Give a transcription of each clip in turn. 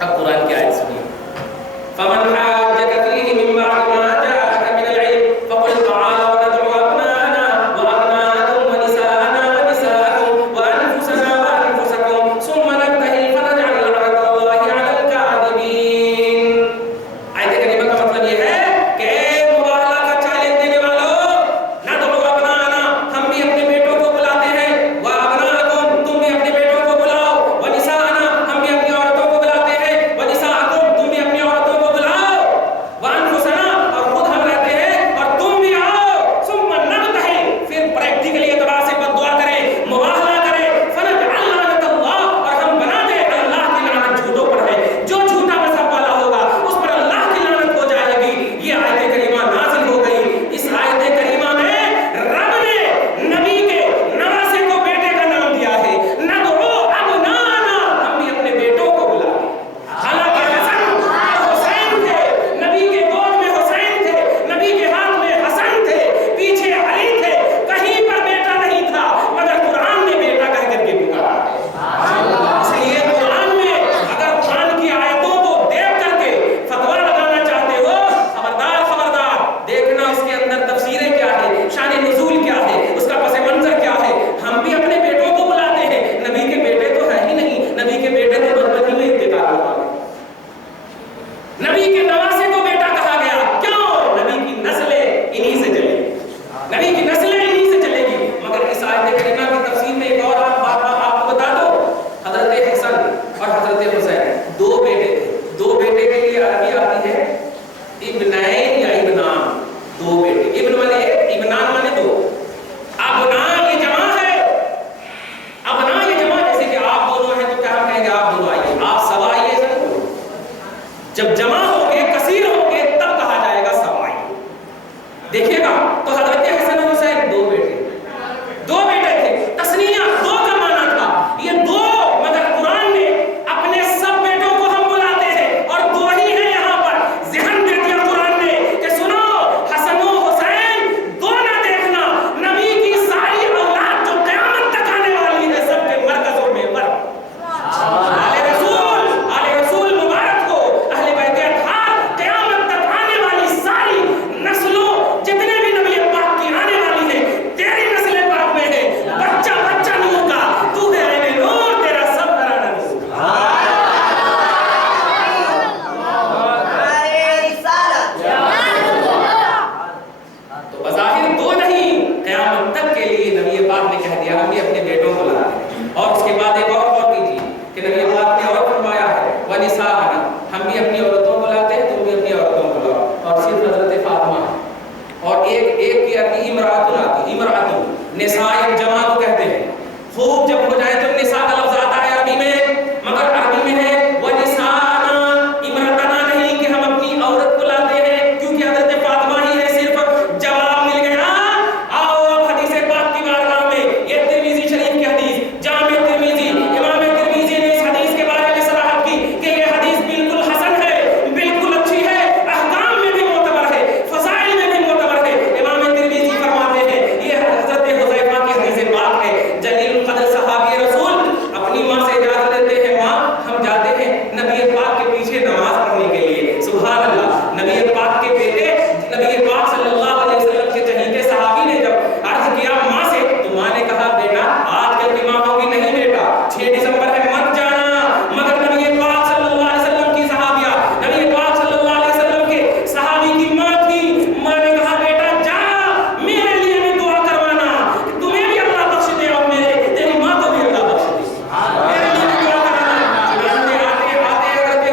اب قرآن کی آیت سنیے، فمن حاجك فيه من بعد ما جاءك من العلم فقل تعالوا ندعو أبناءنا وأبناءكم ونساءنا ونساءكم وأنفسنا وأنفسكم ثم نبتهل فنجعل لعنة الله على الكاذبين. آیت کریمہ کا مطلب یہ ہے کہ مباہلہ کا چیلنج دینے والوں، ندعو أبناءنا، ہم بھی اپنے بیٹوں کو بلاتے ہیں، وأبناءكم، تم بھی اپنے بیٹوں کو بلاؤ، ونساءنا، ہم بھی اپنی عورتوں کو بلاتے ہیں، ونساءكم، تم بھی اپنی عورتوں کو بلاؤ، وأنفسنا، اور خود ہم رہتے ہیں اور تم بھی آؤ، ثم نبتهل، پھر پریکٹیکلی اعتبار سے بد دعا کریں، مباہلہ کریں، فنجعل لعنة اللہ، اور ہم بنا دیں اللہ کی لعنت جھوٹوں پر ہے، جو جھوٹا مذہب والا ہوگا اس پر اللہ کی لعنت ہو جائے گی. یہ آیت کریمہ نازل ہو گئی. اس آیت کریمہ میں رب نے نبی کے نواسے کو بیٹے کا نام دیا ہے، ندعو ابنانا، ہم بھی اپنے بیٹوں کو بلاتے. حالانکہ حسن اور حسین تھے، نبی کے گود میں حسین تھے، نبی کے ہاتھ میں حسن تھے، پیچھے علی تھے، کہیں پر بیٹا نہیں تھا، مگر قرآن نے بیٹا کہہ کر کے پکارا. اس لیے قرآن میں اگر قرآن کی آیتوں کو دیکھ کر کے فتویٰ لگانا چاہتے ہو، خبردار خبردار، دیکھنا اس کے اندر تفسیریں کیا ہے، شان نزول کیا ہے، اس کا پس منظر کیا ہے. ہم بھی اپنے بیٹوں کو بلاتے ہیں، نبی کے بیٹے تو ہے ہی نہیں، نبی کے بیٹے تو بدبختی میں انتقال ہوا ہے. نبی کے نواسے کو بیٹا کہا گیا، کیوں؟ نبی کی نسلیں انہی سے چلے گی، نبی کی نسلیں انہی سے چلے گی. مگر اس آیت کریمہ کی تفسیر میں ایک اور بات آپ کو بتا دو، حضرت حسن اور حضرت حسین دو بیٹے تھے. دو بیٹے کے لیے عربی آتی ہے ابنین یا ابنان، دو بیٹے، ابن مانے ایک، ابنان مانے دو. ابنا یہ جمع ہے، ابنا یہ جمع، جیسے کہ آپ دونوں ہیں تو کیا ہم کہیں گے آپ دونوں آئیے، آپ سب آئیے، ایسا نہیں بولو. جب جمع ہوں گے، کثیر ہوں گے، تب کہا جائے گا سب آئیے. دیکھیے گا تو حضرت حسن اور حسین دو بیٹے تھے، تسنیہ دو کا معنی تھا، یہ دو، مگر قرآن نے اپنے سب بیٹوں کو ہم بلاتے ہیں اور دو ہی ہیں. یہاں پر ذہن دے دیا قرآن نے کہ سنو، حسن و حسین دو نہ دیکھنا، نبی کی ساری اولاد جو قیامت تک آنے والی ہے سب کے مرکزوں میں آل رسول مبارک ہو، اہل بیت اطہار، قیامت تک آنے والی ساری نسلوں، جتنے بھی نبی پاک کی آنے والی ہے، تیری نسل پاک میں ہے. بچہ بچہ نور کا، تو ہے عین نور، تیرا سب گھرانہ نور کا. تو بظاہر دو نہیں، قیامت تک کے لیے نبی پاک نے کہہ دیا ہم بھی اپنے بیٹوں کو لاتے ہیں. اور اس کے بعد ایک اور بات کیجیے کہ نبی پاک نے اور فرمایا ہے وَنِسَاءَنَا، ہم بھی اپنی عورتوں کو لاتے ہیں، تم بھی اپنی عورتوں کو لاؤ. اور صرف حضرت فاطمہ اور ایک کی آتی امراتن آتی، امراتن، نساء ایک جمع کو کہتے ہیں. خوب جب ہو جائے تو نساء کا لفظ آتا ہے عربی میں، مگر عربی میں ہے وَنِسَاءَنَا، امراتنا نہیں کہ ہم اپنی عورت کو لاتے ہیں، کیونکہ حضرت فاطمہ ہی ہے. صرف جواب مل گیا. آؤ اب حدیث پاک کی بارگاہ میں، یہ ترمذی شریف کی حدیث، جامع ترمذی، امام ترمذی نے اس حدیث کے بارے میں صراحت کی کہ یہ حدیث بالکل حسن ہے، بالکل اچھی ہے، احکام میں بھی معتبر ہے، فضائل میں بھی معتبر ہے. امام ترمذی فرماتے ہیں یہ حضرت حذیفہ کی حدیث پاک ہے. جلیل القدر صحابی رسول اپنی ماں سے اجازت لیتے ہیں، ماں ہم جاتے ہیں نبی پاک کے پیچھے نماز پڑھنے کے لیے. سبحان اللہ، نبی پاک کے بیٹے، نبی پاک صلی اللہ علیہ وسلم کے چہیتے صحابی نے جب عرض کیا ماں سے، تو ماں نے کہا بیٹا آج کل کی ماں ہوگی نہیں بیٹا، 6 دسمبر ہے مت جانا. مگر نبی پاک صلی اللہ علیہ وسلم کی صحابیہ، نبی پاک صلی اللہ علیہ وسلم کے صحابی کی ماں تھی، ماں نے کہا بیٹا جا، میرے لیے بھی دعا کروانا، تمہیں بھی اللہ بخش دے اور تیری ماں کو بھی اللہ بخش دے، میرے لیے بھی دعا کرانا. چنانچہ آتے آتے حضرت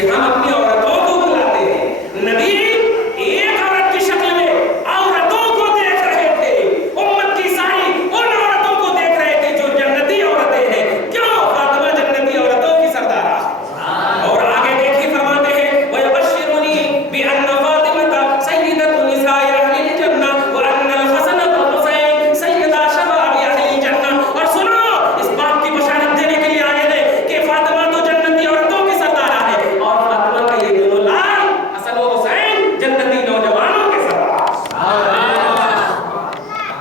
کہ ہم اپنی عورتوں کو بلاتے ہیں. نبی ایک عورت کی شکل میں عورتوں کو دیکھ رہے تھے، امت کی ساری ان عورتوں کو دیکھ رہے تھے جو جنتی عورتیں ہیں. کیوں؟ فاطمہ جنتی عورتوں کی سردارہ. اور آگے دیکھیے فرماتے ہیں وَيَبَشِّرُنِي بِأَنَّ فَاطِمَةَ سَيِّدَةُ نِسَاءِ أَهْلِ الْجَنَّةِ وَأَنَّ الْحَسَنَ وَالْحُسَيْنَ سَيِّدَا شَبَابِ أَهْلِ الْجَنَّةِ. اور سنو، اس بات کی بشارت دینے کے لیے آئے ہیں کہ فاطمہ تو جنتی عورتوں کی سردارہ ہے، اور فاطمہ کا یہ دونوں لال حسن و حسین جنتی نوجوانوں کے سردار،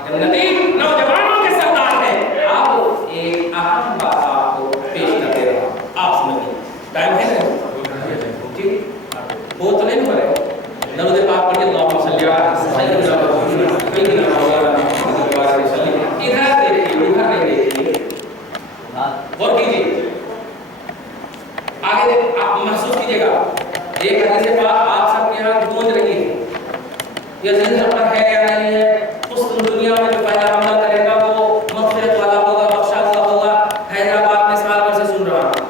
جنتی نوجوانوں کے سردار ہیں. اب ایک اہم بات آپ کو پیش کر دے رہا ہوں، آپ سمجھیں. ٹائم ہے نا؟ ٹھیک، وہ تو نہیں پڑے. درود پاک پڑھیے، اللہم صلی علی سیدنا محمد سیدنا مولانا محمد وعلی وسلم. ادھر دیکھیے، ادھر نہیں دیکھیے، غور کیجیے. آگے آپ محسوس کیجیے گا، ایک حدیث پاک آپ سب کے یہاں گونج رہی ہے. یزید پر ہے یا نہیں ہے؟ اس دنیا میں جو پہلا حملہ کرے گا وہ مغفرت والا ہوگا، بخشا ہوا ہوگا. حیدرآباد میں سال بھر سے سن رہا ہوں.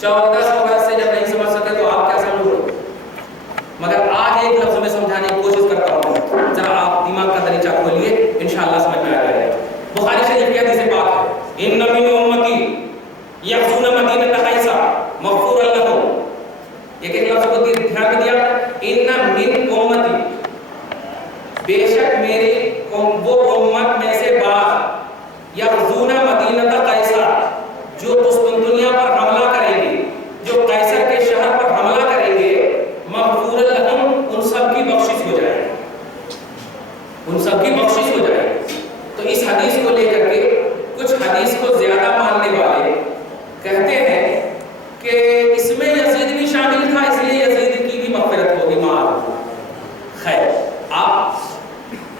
1400 برس سے جب نہیں سمجھ سکے تو آپ کیا سمجھو گے؟ مگر آج ایک لفظ میں سمجھانے کی کوشش کرتا ہوں، ذرا آپ دماغ کا دریچہ کھولیے، انشاءاللہ سمجھ میں آ جائے گا. بخاری شریف کی حدیث پاک ہے، ان من امتی یغزون مدینۃ قیصر مغفورا لهم. ایک ایک لفظ کو دھیان میں دیا، ان من امتی، بے شک میری وہ امت میں سے بعض، یغزون مدینۃ قیصر، جو قسطنطنیہ پر حملہ کریں گے، جو قیصر کے شہر پر حملہ کریں گے، مغفور لهم، ان سب کی بخشش ہو جائے گی، ان سب کی بخشش ہو جائے گی. تو اس حدیث کو لے کر کے کچھ حدیث کو زیادہ ماننے والے کہتے ہیں کہ اس میں یزید بھی شامل تھا، اس لیے یزید کی بھی مغفرت ہوگی. خیر، آپ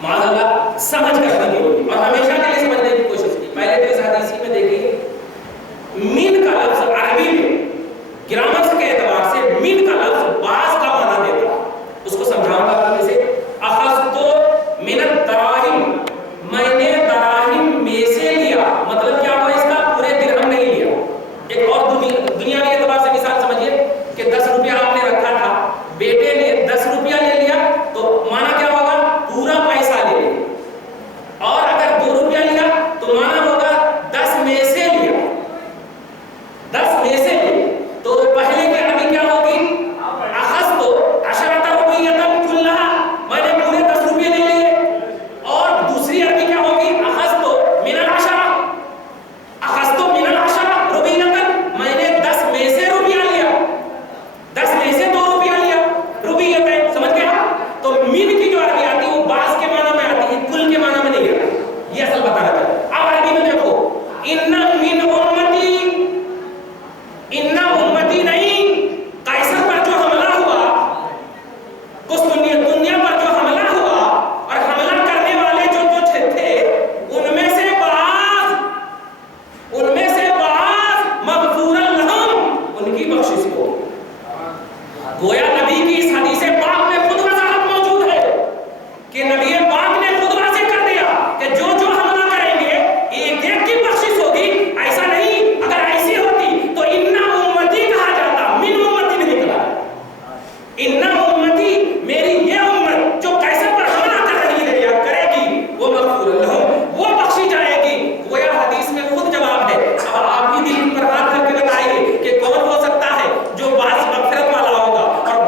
معاذ اللہ سمجھ کر نہیں ہوگی، اور ہمیشہ کے لیے سمجھنے کی کوشش کی. پہلے تو اس حدیث میں دیکھیے، من کا لفظ عربی میں گرامر کے اعتبار سے من کا لفظ بعض کا معنی دیتا ہے. اس کو سمجھاؤں گا آپ سے. اخذت من الدراہم، میں نے دراہم میں سے لیا. مطلب کیا ہوا اس کا؟ پورے درہم نہیں لیا. ایک اور دنیاوی اعتبار سے مثال سمجھیے کہ 10 روپیہ آپ نے رکھا تھا، بیٹے نے 10 روپیہ لے لیا تو معنی کیا ہوگا؟ پورا پیسہ لے لیا. اور اگر 2 روپیہ لیا تو معنی ہوگا 10 میں سے لیا، 10 میں سے لیا. تو پہلے کی عربی کیا ہوگی؟ اخذت عشرۃ روپیۃ کلھا، میں نے پورے 10 روپیے لے لیے. اور دوسری عربی کیا ہوگی؟ اخذت من العشرہ، اخذت من العشرہ روپیۃ، میں نے 10 میں سے روپیہ لیا، 10 میں سے 2 روپیہ لیا، روپیۃ. سمجھ گئے؟ تو من کی جو عربی آتی ہے وہ بعض کے معنی میں آتی ہے، کل کے معنی میں نہیں آتی. یہ اصل بتا رہا ہے. اب عربی میں دیکھو، ان من امتی، ان امتی نہیں، قیصر پر جو حملہ ہوا، قسطنطنیہ پر جو حملہ ہوا، اور حملہ کرنے والے جو تھے، ان میں سے بعض مغفورا لهم، ان کی بخشش ہو. گویا نبی کی اس حدیث پاک میں خود وضاحت موجود ہے کہ نبی پاک نے خود واضح کر دیا کہ جو جو حملہ کریں گے ایک ایک کی بخشش ہوگی. ایسا نہیں، اگر ایسی ہوتی تو انا امتی کہا جاتا، من امتی نہیں کہا. انا امتی، میری یہ امت جو قیصر پر حملہ کر رہی ہے یا کرے گی، وہ مغفور لهم، وہ بخشی جائے گی. گویا حدیث میں خود جواب ہے. اب آپ بھی دل پر ہاتھ کر کے بتائیے کہ کون ہو سکتا ہے جو بعض مغفرت والا ہوگا اور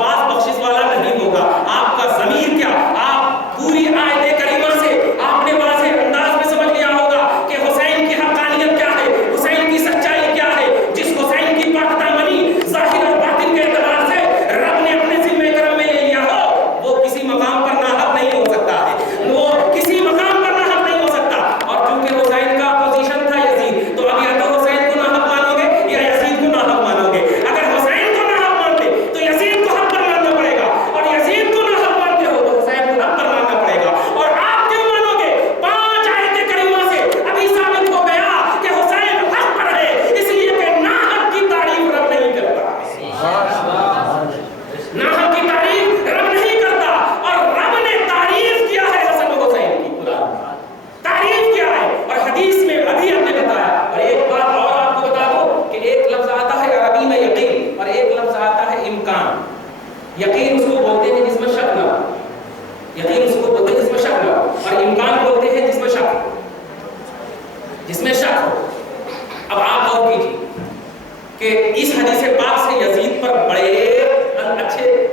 کہ اس حدیث پاک سے یزید پر بڑے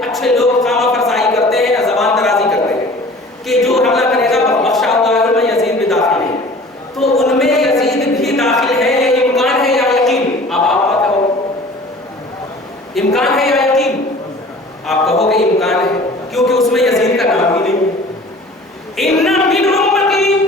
اچھے لوگ خامہ فرسائی کرتے ہیں یا زبان درازی کرتے ہیں کہ جو حملہ کرے گا بخشا ہوا ہے ان میں یزید بھی داخل ہے. تو ان میں یزید بھی داخل ہے، یہ امکان ہے یا یقین؟ اب آپ بات کہو، امکان ہے یا یقین؟ آپ کہو گے امکان ہے، کیونکہ اس میں یزید کا نام بھی نہیں ہے. ان من امتی،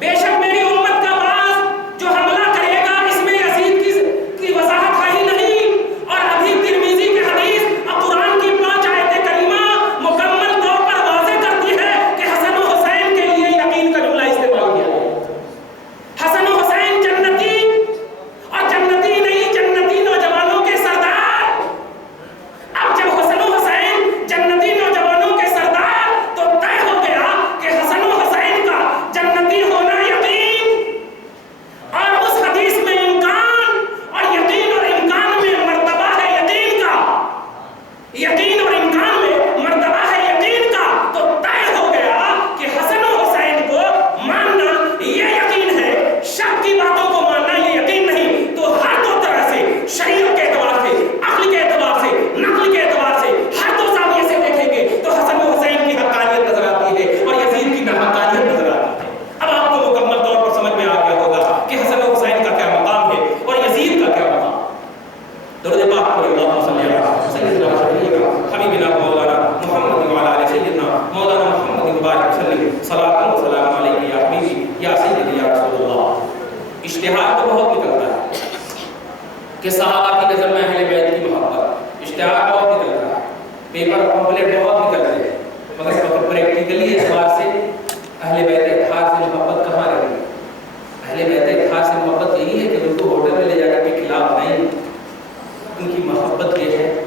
بے شک میری امت کا باز جو حملہ کرے گا اس میں یزید کی وضاحت ہے ہی نہیں. اور ابھی ترمذی کی حدیث اور قرآن کی 5 آیت کریمہ مکمل طور پر واضح کرتی ہے کہ حسن و حسین کے لیے یقین کا جملہ استعمال کیا ہے. حسن و حسین جنتی، اور جنتی نہیں، جنتی نوجوانوں کے سردار. اب جب حسن و حسین جنتی نوجوانوں کے سردار، تو طے ہو گیا کہ حسن و حسین کا جنتی ہونا یقین. اور اس حدیث میں امکان اور یقین اور امکان میں مرتبہ ہے یقین کا، یقین اور امکان میں مرتبہ ہے یقین کا. تو طے ہو گیا کہ حسن و حسین کو ماننا یہ یقین ہے، شک کی باتوں کو ماننا یہ یقین نہیں. تو ہر دو طرح سے، شریعت کے اعتبار سے، عقل کے اعتبار سے، نقل کے اعتبار سے، ہر دو زاویے سے دیکھیں گے تو حسن و حسین کی حقانیت نظر آتی ہے اور یزید کی ناحقانیت نظر آتی ہے. اب آپ کو مکمل طور پر سمجھ میں آ گیا ہوگا کہ حسن و حسین کا کیا مقام ہے اور یزید کا کیا مقام. درود پاک پڑھیں، اللہم صلی علی سیدنا حبیبنا مولانا محمد وعلی آلہ سیدنا مولانا محمد مبارک وسلم. صلاۃ و سلام علیک یا حبیبی یا سیدی یا رسول اللہ. اشتہار تو بہت نکلتا ہے کہ صحابہ کی نظر میں اہل بیت کی محبت، اشتہار بہت نکلتا ہے، پیپر پمپلیٹ بہت نکلتے ہیں، مگر پریکٹیکلی اعتبار سے اہل بیت اطہار سے محبت کہاں رہی؟ اہل بیت اطہار سے محبت یہی ہے کہ ان کو ہوٹل میں لے جا کے خلاف نہیں. ان کی محبت یہ ہے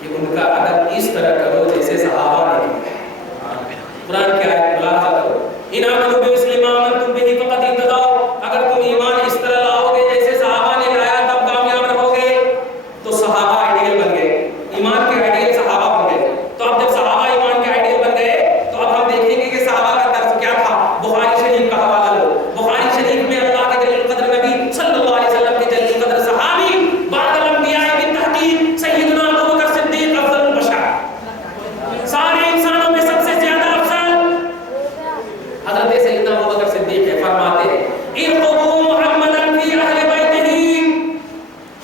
کہ ان کا ادب اس طرح کرو جیسے صحابہ نے کیا. قرآن کی آیت ملاحظہ کرو، ان آمنوا بمثل ما آمنتم به فقد اهتدوا. اگر تم ایمان اس طرح لاؤ گے جیسے صحابہ نے لایا تب کامیاب رہو گے. تو صحابہ آئیڈیل بن گئے، ایمان کے آئیڈیل صحابہ بن گئے. تو اب جب صحابہ ایمان کے آئیڈیل بن گئے تو اب ہم دیکھیں گے کہ صحابہ کا طرز کیا تھا. بخاری شریف کا حوالہ لو. بخاری شریف میں اللہ کے جلیل القدر نبی صلی اللہ علیہ وسلم کے جلیل القدر صحابی بعد الانبیاء بالتحقیق سیدنا ابوبکر صدیق افضل البشر، سارے انسانوں میں سب سے زیادہ افضل حضرت سیدنا ابوبکر صدیق ہے. فرماتے ہیں ارقبوا محمدا فی اہل بیتہ،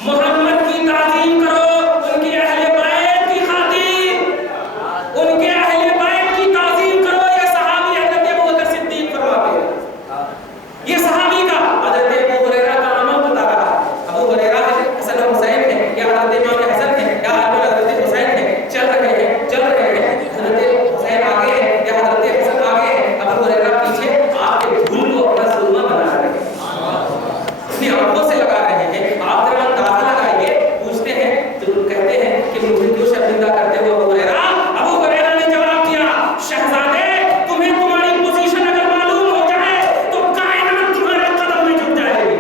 محمد کی تعظیم کرو ان کے اہل بیت کی خاطر، ان کے اہل بیت کی تعظیم کرو. یہ صحابی حضرت ابوبکر صدیق فرماتے ہیں. یہ صحابی کا حضرت ابو ہریرہ کا عمل بتا رہا ہے. ابو ہریرہ حسن و حسین ہے یا حضرت امام حسن ہے یا حضرت حسین ہے، چل رہے ہیں حضرت حسین آگے ہے یا حضرت حسن آگے ہے، ابو ہریرہ پیچھے آپ کے دھول کو اپنا سلمہ بنا رہے ہیں، اپنی آنکھوں سے لگا رہے ہیں. آپ ذرا اندازہ لگائیے، پوچھتے ہیں تو کہتے ہیں کہ مجھے کیوں شرمندہ کرتے ہو ابو ہریرہ؟ ابو ہریرہ نے جواب دیا، شہزادے تمہیں تمہاری پوزیشن اگر معلوم ہو جائے تو کائنات تمہارے قدم میں جھک جائے گی.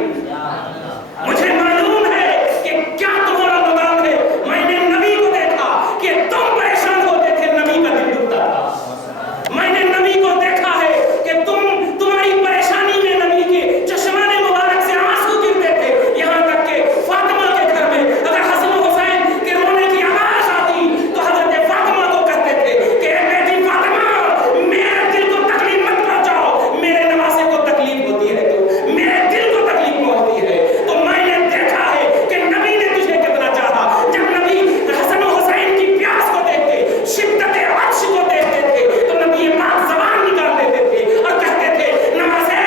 مجھے معلوم ہے کہ کیا تمہارا مقام ہے. میں نے نبی کو دیکھا کہ تم پریشان ہوتے تھے، نبی کا دل دکھتا تھا. میں نے نبی کو دیکھا ہے کہ تمہاری پریشانی میں نبی کے چشمان مبارک سے آنسو گرتے تھے. یہاں تک کہ فاطمہ کے گھر میں اگر حسن و حسین کے رونے کی آواز آتی تو حضرت فاطمہ کو کہتے تھے کہ اے بیٹی فاطمہ، میرے دل کو تکلیف مت پہنچاؤ. میرے نواسے کو تکلیف ہوتی ہے تو میرے دل کو تکلیف ہوتی ہے. تو میں نے دیکھا ہے کہ نبی نے تجھے کتنا چاہا. جب نبی حسن و حسین کی پیاس کو دیکھتے، شدت عطش کو دیکھتے تھے تو نبی پاک زبان نکال دیتے تھے اور کہتے تھے نواسے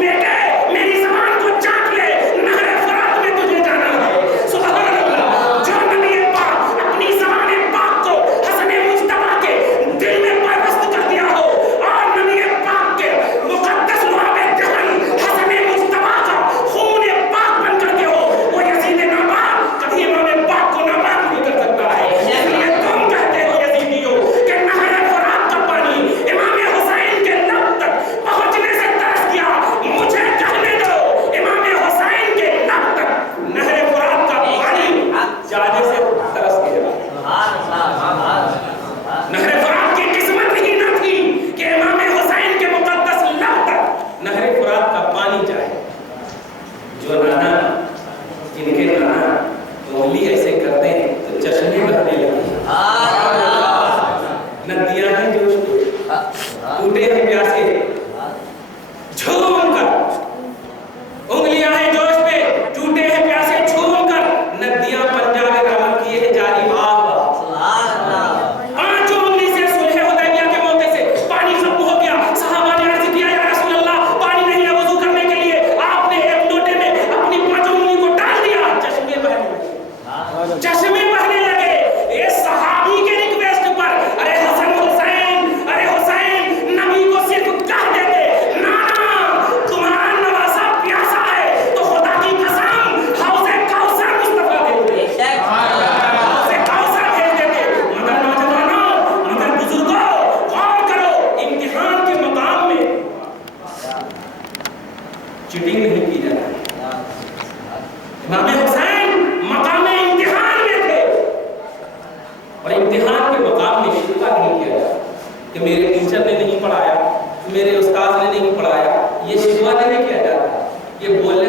بیٹے میری زبان کو چاٹ لے، نہر فرات میں تجھے جانا ہے. سبحان اللہ. جو نبی پاک اپنی زبان پاک کو حسن مجتبیٰ کے دل میں پیوست کر دیا ہو اور نبی پاک کے مقدس لعاب دہن حسن مجتبیٰ کا خون پاک بن کر کے ہو، وہ یزید ناپاک کبھی امام پاک کو ناپاک نہیں کر سکتا ہے. اس لیے تم کہتے ہو یزیدیوں کہ نہر فرات کا پانی امام حسین کے لب تک پہنچنے سے ترس گیا. مجھے کہنے دو امام حسین کے لب تک نہر فرات کا پانی جانے سے ترس گیا. نہر فرات کی قسمت ہی نہ تھی کہ امام حسین کے مقدس لب تک نہر فرات کا پانی جائے. جو نانا جن کے نانا انگلی ایسے کرتے ہیں تو چشمے بہنے لگے، ندیاں ہیں جوش پہ، ٹوٹے ہیں پیاسے جھوم کر، انگلیاں ہیں جوش پہ، ٹوٹے ہیں پیاسے جھوم کر، ندیاں پنجاب رحمت کیے ہیں جاری واہ پانچوں انگلی سے صلح حدیبیہ کے موقع سے پانی ختم ہو گیا، صحابہ نے عرض کیا یا رسول اللہ پانی نہیں ہے وضو کرنے کے لیے، آپ نے ایک لوٹے میں اپنی پانچوں انگلی کو ڈال دیا، چشمے بہنے لگے، یہ صحابی کے ریکویسٹ پر ارے حسن حسین نبی کو صرف کہہ دیتے نانا تمہارا نواسا پیاسا ہے تو خدا کی قسم حوض کوثر مصطفیٰ دیتے، حوض کوثر بھیج دیتے۔ مگر نوجوانوں، مگر بزرگوں، غور کرو، امتحان کے مقام میں چیٹنگ نہیں کی جاتی۔ امام حسین مقام امتحان میں تھے اور امتحان کے مقام میں شکوہ نہیں کیا جاتا کہ میرے ٹیچر نے نہیں پڑھایا، میرے استاد نے نہیں پڑھایا، یہ شکوہ نہیں کیا جاتا، یہ بولنا